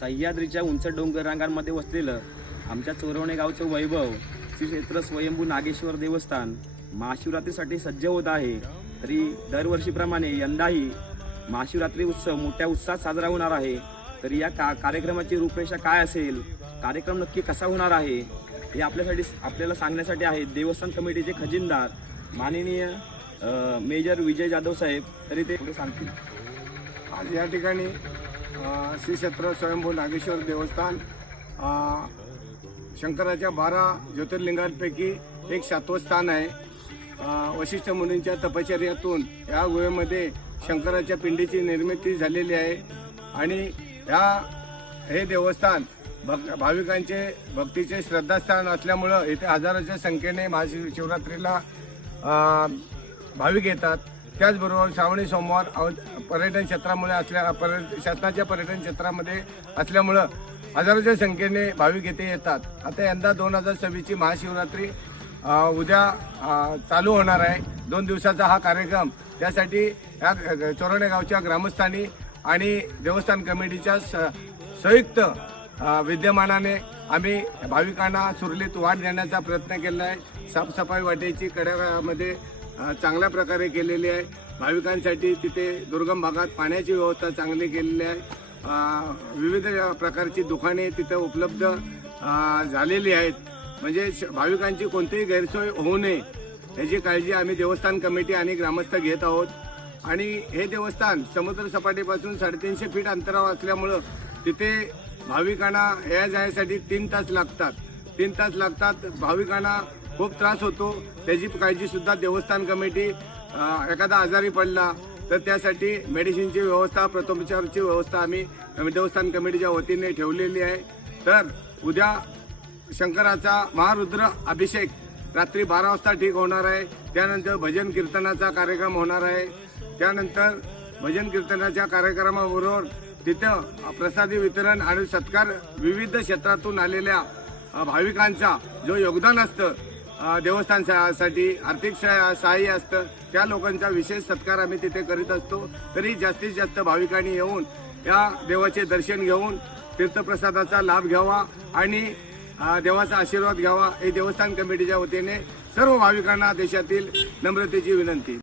सह्याद्रीच्या उंच डोंगर रांगांमध्ये वसलेलं आमच्या चोरवणे गावचं वैभव श्री क्षेत्र स्वयंभू नागेश्वर देवस्थान महाशिवरात्रीसाठी सज्ज होत आहे। तरी दरवर्षीप्रमाणे यंदाही महाशिवरात्री उत्सव मोठ्या उत्साहात साजरा होणार आहे। तरी या कार्यक्रमाची रूपरेषा काय असेल, कार्यक्रम नक्की कसा होणार आहे हे आपल्याला सांगण्यासाठी आहेत देवस्थान कमिटीचे खजिनदार माननीय मेजर विजय जाधव साहेब। तरी ते पुढे सांगतील। आज या ठिकाणी श्री क्षेत्र स्वयंभू नागेश्वर देवस्थान शंकराच्या 12 ज्योतिर्लिंगांपैकी एक 7वं स्थान आहे। वशिष्ठ मुनींच्या तपश्चर्यातून या गुहेमध्ये शंकराच्या पिंडीची निर्मिती झालेली आहे आणि हे देवस्थान भाविकांचे भक्तीचे श्रद्धास्थान असल्यामुळं इथे हजारोच्या संख्येने महाशिवरात्रीला भाविक येतात। त्याचबरोबर श्रावणी सोमवार पर्यटन क्षेत्रामुळे शासनाच्या पर्यटन क्षेत्रामध्ये असल्यामुळं हजारोच्या संख्येने भाविक इथे येतात। आता यंदा 2026ची महाशिवरात्री उद्या चालू होणार आहे। 2 दिवसाचा हा कार्यक्रम, त्यासाठी या चोरवणे गावच्या ग्रामस्थांनी आणि देवस्थान कमिटीच्या संयुक्त विद्यमानाने आम्ही भाविकांना सुरळीत वाट देण्याचा प्रयत्न केला आहे। साफसफाई वाटेची कड्यामध्ये चांगल्या प्रकारे केलेली आहे। भाविकांसाठी तिथे दुर्गम भागात पाण्याची व्यवस्था चांगली केलेली आहे। विविध प्रकारची दुकाने तिथे उपलब्ध झालेली आहेत, म्हणजे भाविकांची कोणतीही गैरसोय होऊ नये याची काळजी आम्ही देवस्थान कमिटी आणि ग्रामस्थ घेत आहोत। आणि हे देवस्थान समुद्र सपाटीपासून 350 फीट अंतरावर असल्यामुळं तिथे भाविकांना या जाण्यासाठी 3 तास लागतात। 3 तास लागतात, भाविकांना खूप त्रास होतो। त्याची काळजीसुद्धा देवस्थान कमिटी एखादा आजारी पडला तर त्यासाठी मेडिसिनची व्यवस्था, प्रथमोपचाराची व्यवस्था आम्ही देवस्थान कमिटीच्या वतीने ठेवलेली आहे। तर उद्या शंकराचा महारुद्र अभिषेक रात्री 12 वाजता ठीक होणार आहे। त्यानंतर भजन कीर्तनाचा कार्यक्रम होणार आहे। त्यानंतर भजन कीर्तनाच्या कार्यक्रमाबरोबर तिथं प्रसादी वितरण आणि सत्कार, विविध क्षेत्रातून आलेल्या भाविकांचा जो योगदान असतं देवस्थानासाठी, आर्थिक सहाय्य असतं, त्या लोकांचा विशेष सत्कार आम्ही तिथे करीत असतो। तरी जास्तीत जास्त भाविकांनी येऊन या देवाचे दर्शन घेऊन तीर्थप्रसादाचा लाभ घ्यावा आणि देवाचा आशीर्वाद घ्यावा, हे देवस्थान कमिटीच्या वतीने सर्व भाविकांना देशातील नम्रतेची विनंती।